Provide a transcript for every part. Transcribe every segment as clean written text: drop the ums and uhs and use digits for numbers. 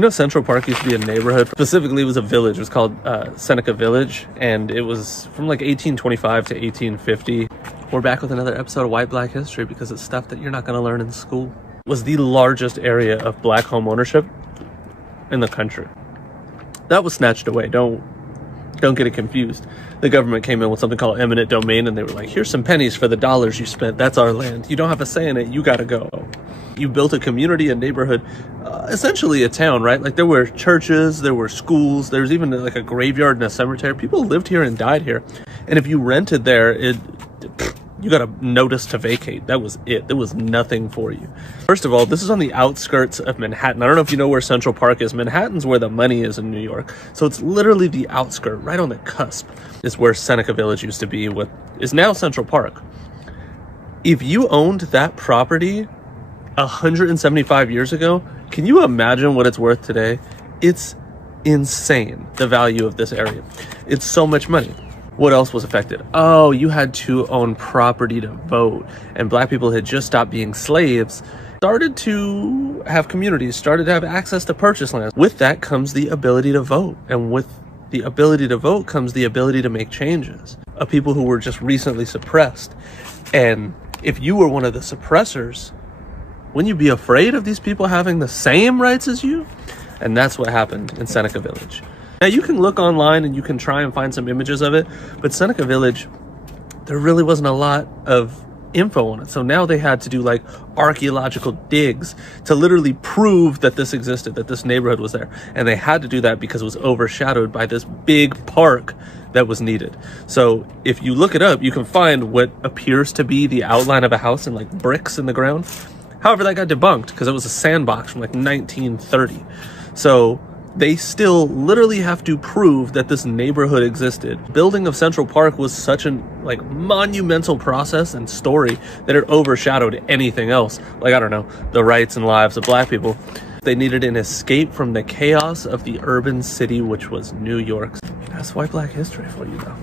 You know, Central Park used to be a neighborhood. Specifically, it was a village. It was called Seneca Village, and it was from like 1825 to 1850. We're back with another episode of White Black History because it's stuff that you're not going to learn in school. It was the largest area of black home ownership in the country. That was snatched away. Don't get it confused. The government came in with something called eminent domain, and they were like, here's some pennies for the dollars you spent. That's our land. You don't have a say in it. You got to go. You built a community, a neighborhood, essentially a town, right? Like there were churches, there were schools, there was even like a graveyard and a cemetery. People lived here and died here. And if you rented there, you got a notice to vacate. That was it. There was nothing for you. First of all, this is on the outskirts of Manhattan. I don't know if you know where Central Park is. Manhattan's where the money is in New York. So it's literally the outskirt, right on the cusp, is where Seneca Village used to be, what is now Central Park. If you owned that property 175 years ago, can you imagine what it's worth today? It's insane, the value of this area. It's so much money. What else was affected? Oh, you had to own property to vote, and black people had just stopped being slaves, started to have communities, started to have access to purchase land. With that comes the ability to vote, and with the ability to vote comes the ability to make changes of people who were just recently suppressed. And if you were one of the suppressors, wouldn't you be afraid of these people having the same rights as you? And that's what happened in Seneca Village. Now, you can look online and you can try and find some images of it, but Seneca Village, there really wasn't a lot of info on it. So now they had to do like archaeological digs to literally prove that this existed, that this neighborhood was there. And they had to do that because it was overshadowed by this big park that was needed. So if you look it up, you can find what appears to be the outline of a house in like bricks in the ground. However, that got debunked because it was a sandbox from like 1930. So they still literally have to prove that this neighborhood existed. Building of Central Park was such an like monumental process and story that it overshadowed anything else. Like, I don't know, the rights and lives of black people. They needed an escape from the chaos of the urban city, which was New York. That's White Black History for you though.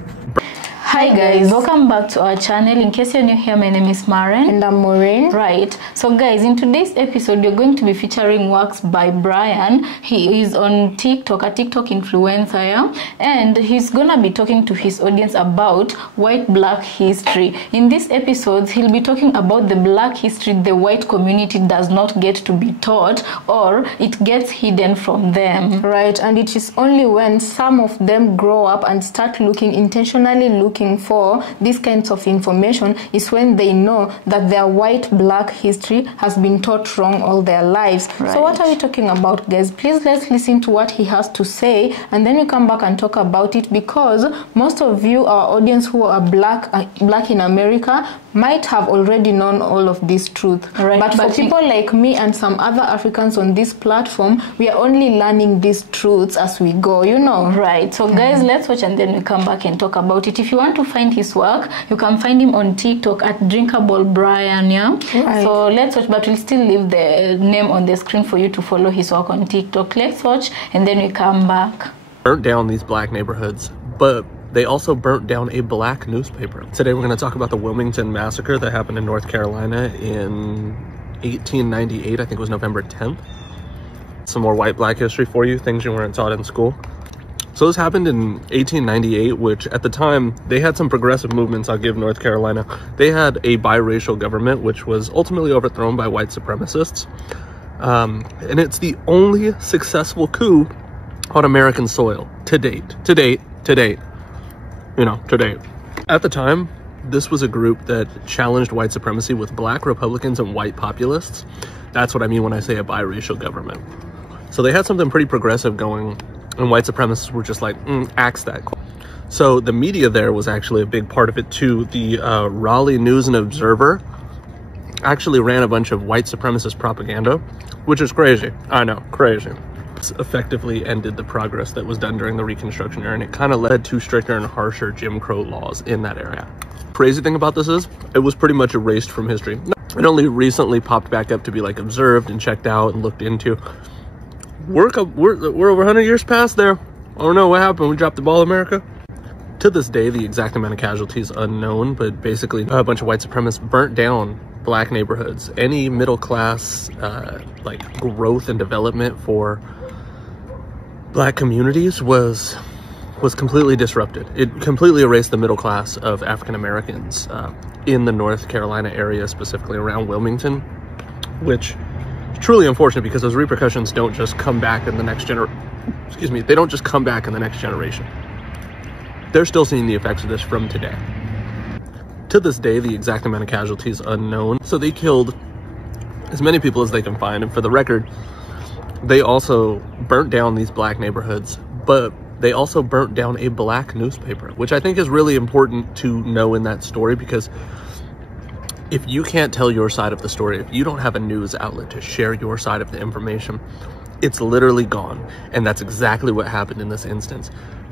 Hi guys, welcome back to our channel. In case you're new here, my name is Maren. And I'm Maureen. Right. So guys, in today's episode, you're going to be featuring works by Brian. He is on TikTok, a TikTok influencer, yeah? And he's gonna be talking to his audience about white black history. In these episodes, he'll be talking about the black history the white community does not get to be taught, or it gets hidden from them. Right, and it is only when some of them grow up and start intentionally looking for these kinds of information is when they know that their white black history has been taught wrong all their lives. Right. So what are we talking about, guys? Please let's listen to what he has to say, and then we come back and talk about it, because most of you, our audience who are black in America, might have already known all of this truth. Right. But for people like me and some other Africans on this platform, we are only learning these truths as we go, you know. Right. So guys, let's watch and then we come back and talk about it. If you want to find his work, you can find him on TikTok at Drinkable Brian, yeah? Right. So let's watch, but we'll still leave the name on the screen for you to follow his work on TikTok. Let's watch and then we come back. Burnt down these black neighborhoods, but they also burnt down a black newspaper. Today we're going to talk about the Wilmington Massacre that happened in North Carolina in 1898. I think it was November 10th. Some more white black history for you, things you weren't taught in school. So this happened in 1898, which at the time, they had some progressive movements. I'll give North Carolina. They had a biracial government, which was ultimately overthrown by white supremacists. And it's the only successful coup on American soil to date. You know, to date. At the time, this was a group that challenged white supremacy with black Republicans and white populists. That's what I mean when I say a biracial government. So they had something pretty progressive going, and white supremacists were just like, axe that. So the media there was actually a big part of it too. The Raleigh News and Observer actually ran a bunch of white supremacist propaganda, which is crazy. I know, crazy. It's effectively ended the progress that was done during the Reconstruction era, and it kind of led to stricter and harsher Jim Crow laws in that area. Crazy thing about this is, it was pretty much erased from history. It only recently popped back up to be like observed and checked out and looked into. We're over 100 years past there. I don't know what happened. We dropped the ball, America. To this day, the exact amount of casualties unknown, but basically a bunch of white supremacists burnt down black neighborhoods. Any middle class like growth and development for black communities was completely disrupted. It completely erased the middle class of African Americans in the North Carolina area, specifically around Wilmington, which is truly unfortunate because those repercussions don't just come back in the next they don't just come back in the next generation. They're still seeing the effects of this from today. To this day, the exact amount of casualties unknown. So they killed as many people as they can find, and for the record, they also burnt down these black neighborhoods, but they also burnt down a black newspaper, which I think is really important to know in that story, because if you can't tell your side of the story, if you don't have a news outlet to share your side of the information, it's literally gone. And that's exactly what happened in this instance.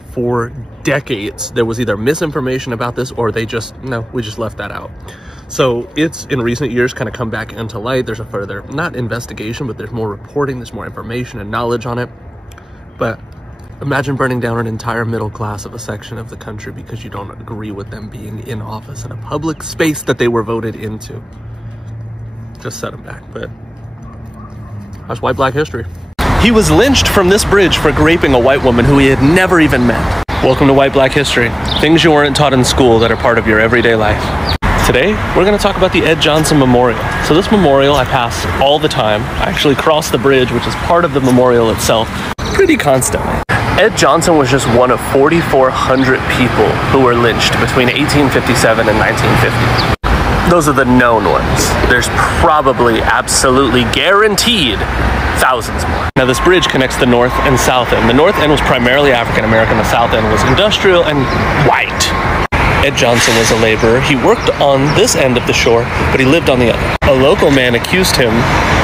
For decades, there was either misinformation about this or we just left that out. So it's in recent years kind of come back into light. There's a further, not investigation, but there's more reporting, there's more information and knowledge on it. But imagine burning down an entire middle class of a section of the country because you don't agree with them being in office in a public space that they were voted into. Just set them back, but that's white black history. He was lynched from this bridge for raping a white woman who he had never even met. Welcome to white black history. Things you weren't taught in school that are part of your everyday life. Today, we're going to talk about the Ed Johnson Memorial. So this memorial I pass all the time. I actually cross the bridge, which is part of the memorial itself, pretty constantly. Ed Johnson was just one of 4,400 people who were lynched between 1857 and 1950. Those are the known ones. There's probably, absolutely guaranteed, thousands more. Now this bridge connects the north and south end. The north end was primarily African American, the south end was industrial and white. Ed Johnson was a laborer. He worked on this end of the shore, but he lived on the other. A local man accused him,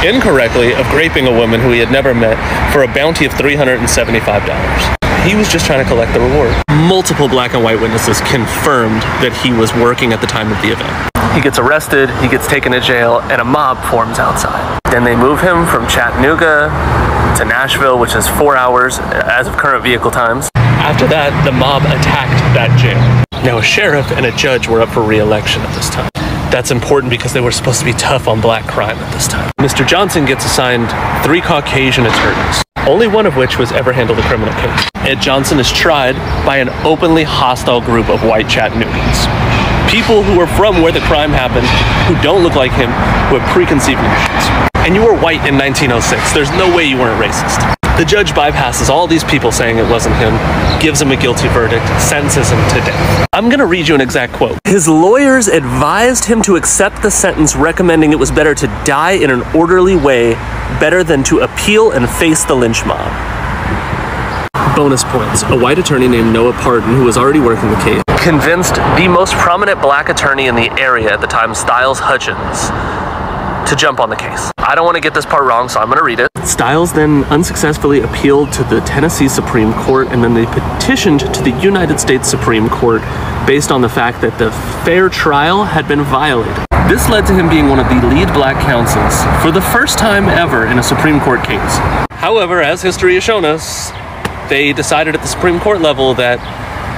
incorrectly, of raping a woman who he had never met for a bounty of $375. He was just trying to collect the reward. Multiple black and white witnesses confirmed that he was working at the time of the event. He gets arrested, he gets taken to jail, and a mob forms outside. Then they move him from Chattanooga to Nashville, which is 4 hours as of current vehicle times. After that, the mob attacked that jail. Now, a sheriff and a judge were up for re-election at this time. That's important because they were supposed to be tough on black crime at this time. Mr. Johnson gets assigned 3 Caucasian attorneys, only one of which was ever handled a criminal case. Ed Johnson is tried by an openly hostile group of white Chattanoogans. People who are from where the crime happened, who don't look like him, who have preconceived notions. And you were white in 1906. There's no way you weren't racist. The judge bypasses all these people saying it wasn't him, gives him a guilty verdict, sentences him to death. I'm gonna read you an exact quote. His lawyers advised him to accept the sentence, recommending it was better to die in an orderly way, better than to appeal and face the lynch mob. Bonus points. A white attorney named Noah Pardon, who was already working the case, convinced the most prominent black attorney in the area at the time, Styles Hutchins, to jump on the case. I don't want to get this part wrong, so I'm going to read it. Styles then unsuccessfully appealed to the Tennessee Supreme Court, and then they petitioned to the United States Supreme Court based on the fact that the fair trial had been violated. This led to him being one of the lead black counsels for the first time ever in a Supreme Court case. However, as history has shown us, they decided at the Supreme Court level that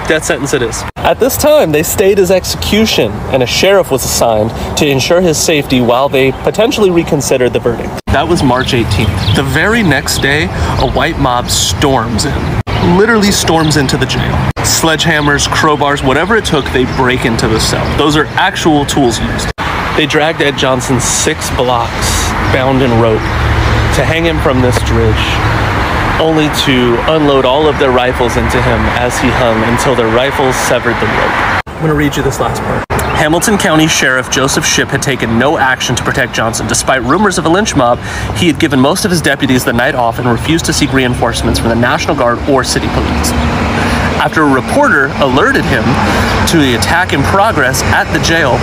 death sentence it is. At this time, they stayed his execution, and a sheriff was assigned to ensure his safety while they potentially reconsidered the verdict. That was March 18th. The very next day, a white mob storms in. Literally storms into the jail. Sledgehammers, crowbars, whatever it took, they break into the cell. Those are actual tools used. They dragged Ed Johnson 6 blocks, bound in rope, to hang him from this bridge, only to unload all of their rifles into him as he hung until their rifles severed the rope. I'm going to read you this last part. Hamilton County Sheriff Joseph Shipp had taken no action to protect Johnson. Despite rumors of a lynch mob, he had given most of his deputies the night off and refused to seek reinforcements from the National Guard or city police. After a reporter alerted him to the attack in progress at the jail,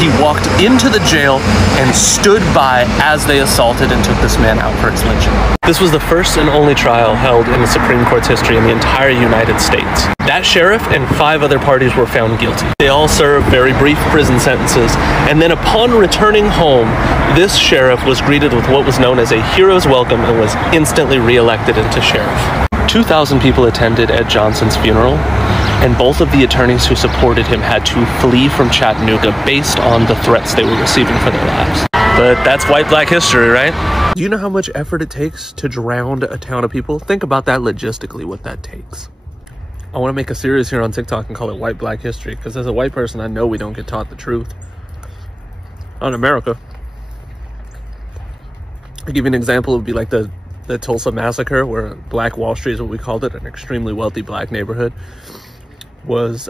he walked into the jail and stood by as they assaulted and took this man out for his lynching. This was the first and only trial held in the Supreme Court's history in the entire United States. That sheriff and 5 other parties were found guilty. They all served very brief prison sentences, and then upon returning home, this sheriff was greeted with what was known as a hero's welcome and was instantly re-elected into sheriff. 2,000 people attended Ed Johnson's funeral, and both of the attorneys who supported him had to flee from Chattanooga based on the threats they were receiving for their lives. But that's white black history, right? Do you know how much effort it takes to drown a town of people? Think about that logistically, what that takes. I want to make a series here on TikTok and call it white black history, because as a white person, I know we don't get taught the truth on America. I'll give you an example. It would be like the Tulsa massacre, where Black Wall Street is what we called it, an extremely wealthy black neighborhood, was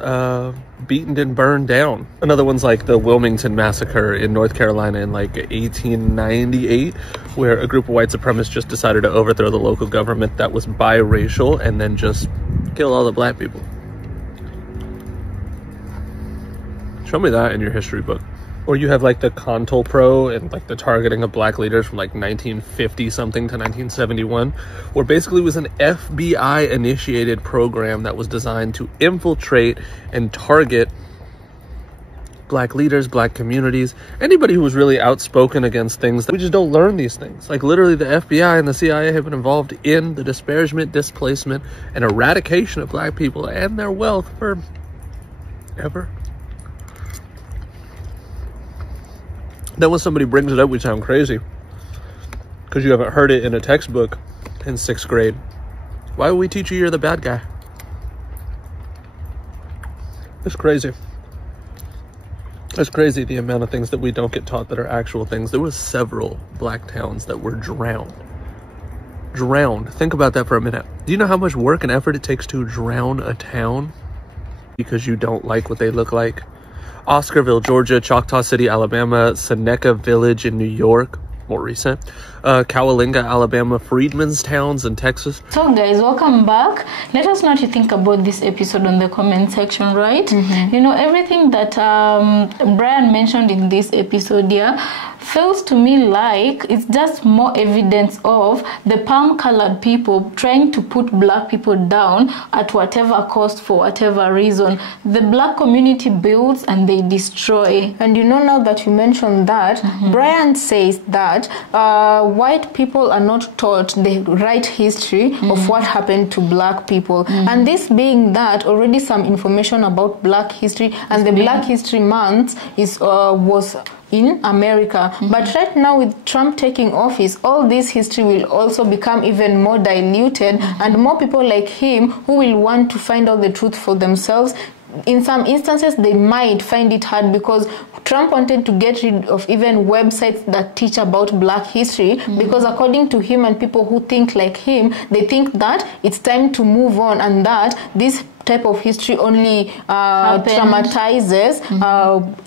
beaten and burned down. Another one's like the Wilmington massacre in North Carolina in like 1898, where a group of white supremacists just decided to overthrow the local government that was biracial and then just kill all the black people. Show me that in your history book. Or you have like the CONTELPRO and like the targeting of black leaders from like 1950 something to 1971, where basically it was an FBI initiated program that was designed to infiltrate and target black leaders, black communities, anybody who was really outspoken against things. We just don't learn these things. Like literally the FBI and the CIA have been involved in the disparagement, displacement, and eradication of black people and their wealth for ever. Then when somebody brings it up, we sound crazy because you haven't heard it in a textbook in 6th grade. Why would we teach you you're the bad guy? It's crazy. It's crazy the amount of things that we don't get taught that are actual things. There was several black towns that were drowned. Drowned. Think about that for a minute. Do you know how much work and effort it takes to drown a town because you don't like what they look like? Oscarville, Georgia, Choctaw City, Alabama, Seneca Village in New York, more recent, Cowalinga, Alabama, Freedman's Towns in Texas. So guys, welcome back. Let us know what you think about this episode on the comment section, right? You know, everything that Brian mentioned in this episode here feels to me like it's just more evidence of the palm-colored people trying to put black people down at whatever cost for whatever reason. The black community builds and they destroy. And you know, now that you mentioned that, Brian says that white people are not taught the right history of what happened to black people. And this being that already some information about black history and the Black History Month is was in America. But right now with Trump taking office, all this history will also become even more diluted and more people like him who will want to find out the truth for themselves. In some instances, they might find it hard because Trump wanted to get rid of even websites that teach about black history because according to him and people who think like him, they think that it's time to move on and that this type of history only traumatizes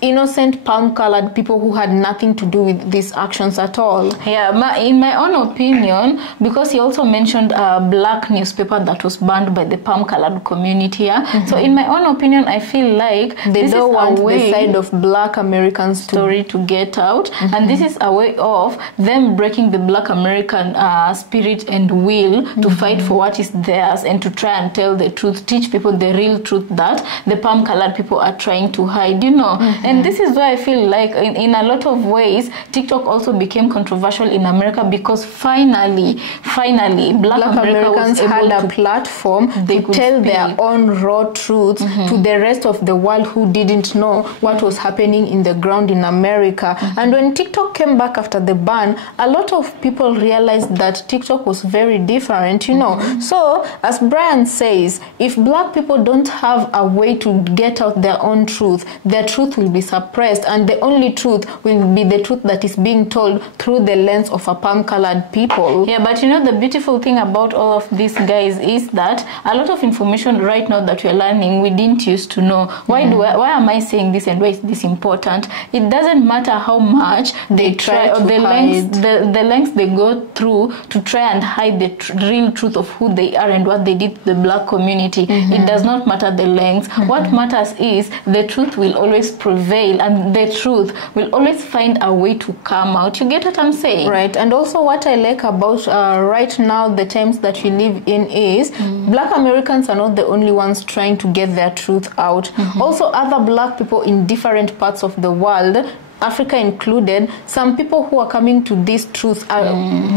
innocent palm-colored people who had nothing to do with these actions at all. Yeah, in my own opinion, because he also mentioned a black newspaper that was banned by the palm-colored community. Yeah? So in my own opinion, I feel like they don't want the side of black Americans story to get out, and this is a way of them breaking the black American spirit and will to fight for what is theirs and to try and tell the truth, teach people the real truth that the palm-colored people are trying to hide, you know. And this is why I feel like in a lot of ways TikTok also became controversial in America because finally black Americans had a platform to tell their own raw truths to the rest of the world who didn't know what was happening in the ground in America. And when TikTok came back after the ban, a lot of people realized that TikTok was very different, you know. So as Brian says, if black people don't have a way to get out their own truth, their truth will be suppressed and the only truth will be the truth that is being told through the lens of a palm-colored people. Yeah, but you know, the beautiful thing about all of these guys is that a lot of information right now that we're learning we didn't used to know. Why am I saying this and why is this important? It doesn't matter how much they try or the lengths they go through to try and hide the real truth of who they are and what they did to the black community. It does not matter the lengths. What matters is the truth will always prevail and the truth will always find a way to come out. You get what I'm saying? Right. And also what I like about right now the times that we live in is black Americans are not the only ones trying to get their truth out. Also other black people in different parts of the world Africa included, some people who are coming to this truth are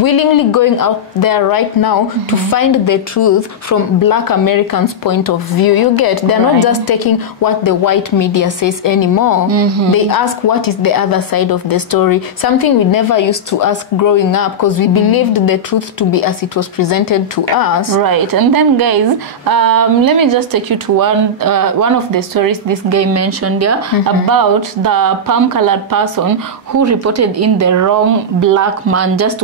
willingly going out there right now to find the truth from Black Americans' point of view. You get, they're not just taking what the white media says anymore. They ask what is the other side of the story, something we never used to ask growing up because we believed the truth to be as it was presented to us. Right. And then guys, let me just take you to one of the stories this guy mentioned here about the palm-colored person who reported in the wrong black man just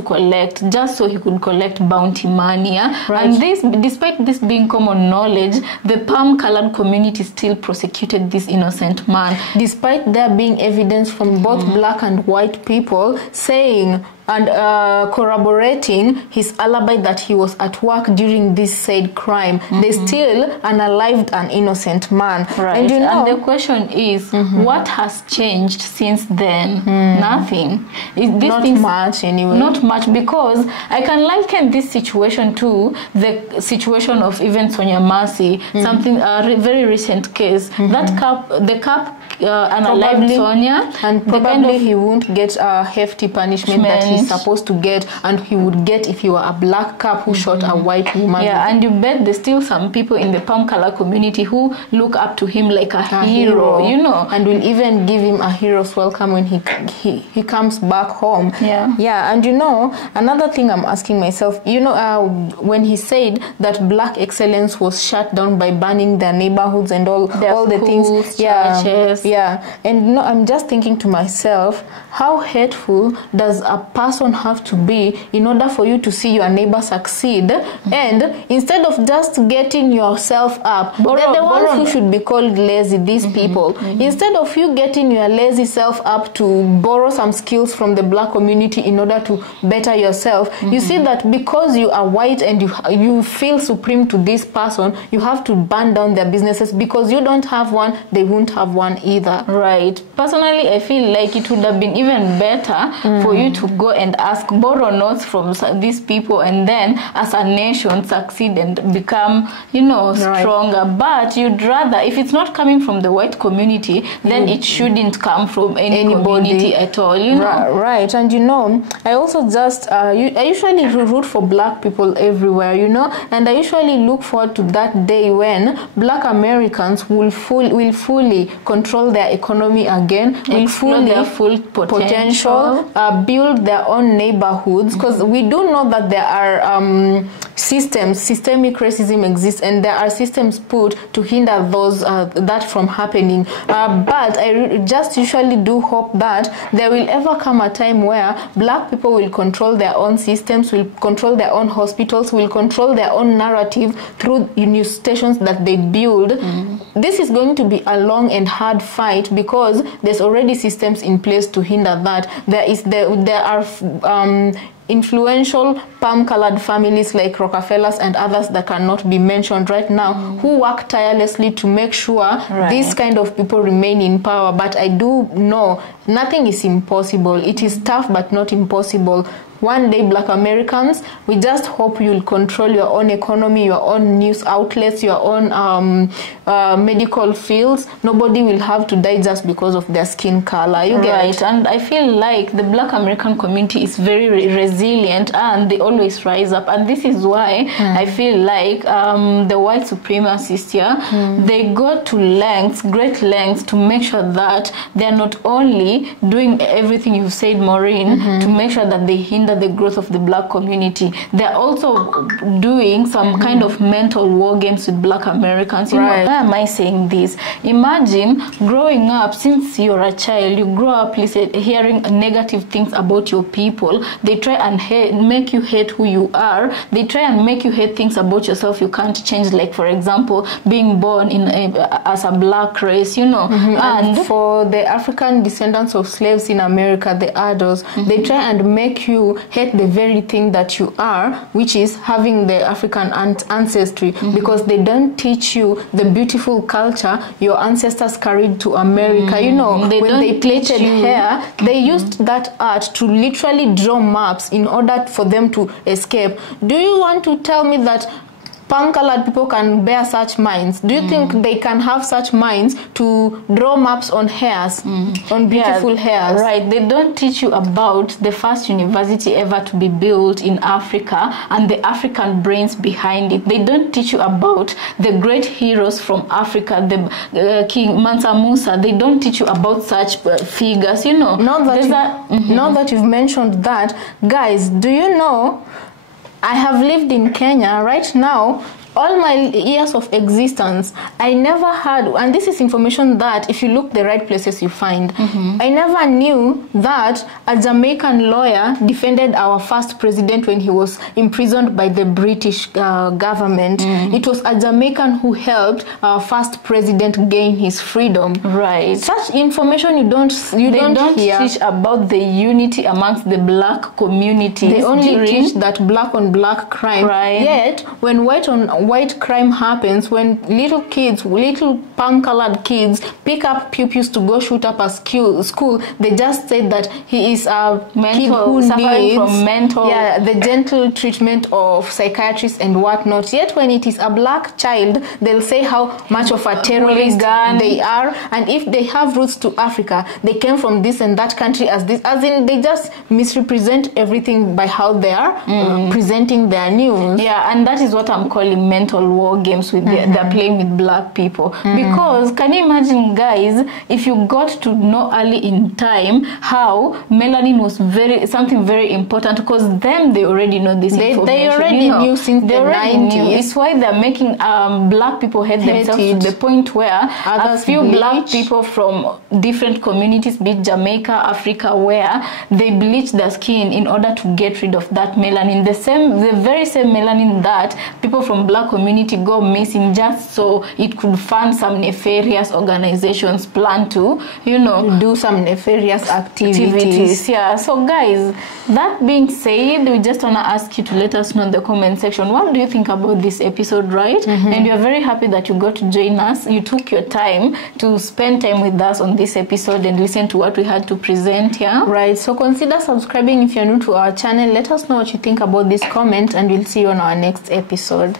so he could collect bounty money. Yeah? Right. And this, despite this being common knowledge, the palm-colored community still prosecuted this innocent man, despite there being evidence from both black and white people saying and corroborating his alibi that he was at work during this said crime. They still unalived an innocent man. Right. And you know, and the question is, what has changed since then? Nothing. Not much anyway. Not much, because I can liken this situation to the situation of even Sonia Mercy, something a very recent case. That the cop unalived Sonia, and probably he won't get a hefty punishment that he's supposed to get, and he would get if he were a black cop who shot a white woman. Yeah, and you bet there's still some people in the palm color community who look up to him like a hero, you know, and will even give him a hero's welcome when he comes back home. Yeah, and you know, another thing I'm asking myself, you know, when he said that black excellence was shut down by burning their neighborhoods and all the things, churches. And you know, I'm just thinking to myself, how hateful does a person have to be in order for you to see your neighbor succeed? And instead of just getting yourself up, they're the ones who should be called lazy, these people. Instead of you getting your lazy self up to borrow some skills from the black community in order to better yourself, you see that because you are white and you feel supreme to this person, you have to burn down their businesses because you don't have one, they won't have one either. Right. Personally, I feel like it would have been even better for you to go and borrow notes from these people, and then as a nation succeed and become, you know, stronger. But you'd rather, if it's not coming from the white community, then it shouldn't come from anybody community at all, you know. Right. And you know, I also just I usually root for black people everywhere, you know, and I usually look forward to that day when black Americans will fully control their economy again, will fully their full potential, build their own neighborhoods, because we do know that there are systemic racism exists, and there are systems put to hinder that from happening. But I just usually do hope that there will ever come a time where black people will control their own systems, will control their own hospitals, will control their own narrative through news stations that they build. This is going to be a long and hard fight because there's already systems in place to hinder that. There are influential palm-colored families like Rockefellers and others that cannot be mentioned right now, who work tirelessly to make sure these kind of people remain in power. But I do know nothing is impossible. It is tough but not impossible. One day, black Americans, we just hope you'll control your own economy, your own news outlets, your own medical fields. Nobody will have to die just because of their skin color. You get it? And I feel like the black American community is very resilient, and they always rise up. And this is why I feel like the white supremacists here, they go to great lengths to make sure that they're not only doing everything you've said, Maureen, to make sure that they hinder the growth of the black community. They're also doing some kind of mental war games with black Americans. You know, why am I saying this? Imagine growing up, since you're a child, you grow up hearing negative things about your people. They try and make you hate who you are. They try and make you hate things about yourself you can't change, like for example being born as a black race, you know. And for the African descendants of slaves in America, the adults, they try and make you hate the very thing that you are, which is having the African ancestry, because they don't teach you the beautiful culture your ancestors carried to America. You know, when they plaited hair, they used that art to literally draw maps in order for them to escape. Do you want to tell me that palm-colored people can bear such minds? Do you think they can have such minds to draw maps on hairs, on beautiful hairs? Right. They don't teach you about the first university ever to be built in Africa and the African brains behind it. They don't teach you about the great heroes from Africa, the King Mansa Musa. They don't teach you about such figures, you know. Now that you've mentioned that, guys, do you know, I have lived in Kenya right now. All my years of existence, I never had, and this is information that if you look the right places you find, I never knew that a Jamaican lawyer defended our first president when he was imprisoned by the British government. It was a Jamaican who helped our first president gain his freedom. Right. Such information you don't hear. Teach about the unity amongst the black community. They only teach that black on black crime. Yet when white on white crime happens, when little kids, little palm-colored kids pick up pupils to go shoot up a school, they just say that he is a kid who needs from mental, the gentle treatment of psychiatrists and whatnot. Yet when it is a black child, they'll say how much of a terrorist they are, and if they have roots to Africa, they came from this and that country as in they just misrepresent everything by how they are presenting their news. Yeah, and that is what I'm calling mental war games with they're playing with black people. Because can you imagine, guys, if you got to know early in time how melanin was something very important, because them they already know this information. They already knew since the 90s. It's why they're making black people hate themselves to the point where a few black people from different communities, be it Jamaica, Africa, where they bleach their skin in order to get rid of that melanin. The very same melanin that people from black community go missing just so it could fund some nefarious organizations plan to, you know, do some nefarious activities. Yeah. So guys, that being said, we just want to ask you to let us know in the comment section, what do you think about this episode, right? And we are very happy that you got to join us. You took your time to spend time with us on this episode and listen to what we had to present here. Right. So consider subscribing if you're new to our channel. Let us know what you think about this comment, and we'll see you on our next episode.